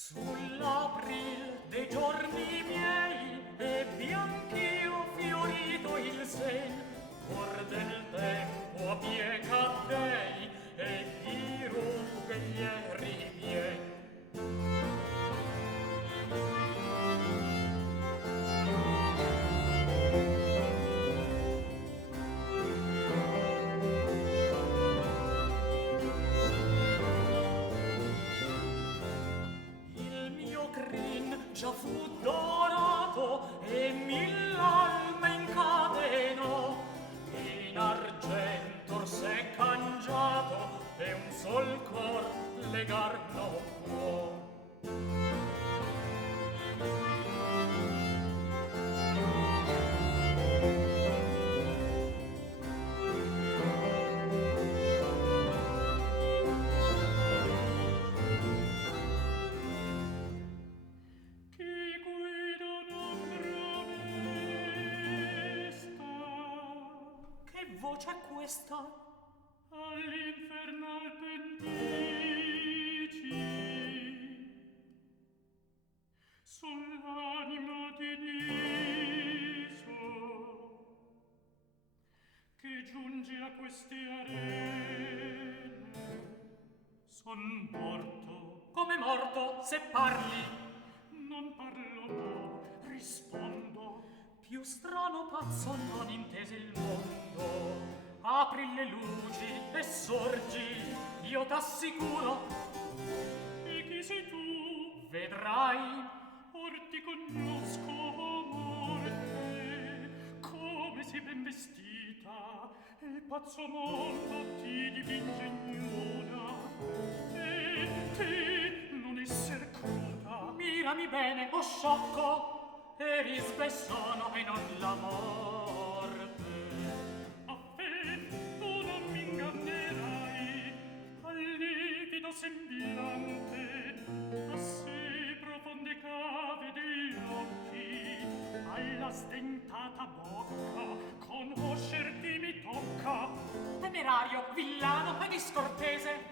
Sull'april dei giorni miei ebbi anch'io fiorito il sen, or del tempo a pie caddei e di rughe gli rivieni. Già fu dorato e mill'alme incatenò, in argento s'è cangiato e un sol cor legar non può. Voce questa all'infernal pendici sull'anima di Niso che giunge a queste arene. Son morto. Come morto, se parli? Non parlo, no, rispondo. Più strano pazzo non intese il mondo. Apri le luci e sorgi, io t'assicuro. E chi sei tu? Vedrai. Or ti conosco, morte, come sei ben vestita. Il pazzo mondo ti dipinge ignuna. E te non esser cruda. Mirami bene, o sciocco. Eri spessono e non la morte. A fe, tu non m'ingannerai, al livido sembiante, assai profonde cave degli occhi, alla stentata bocca, conoscerti mi tocca. Temerario, villano e discortese,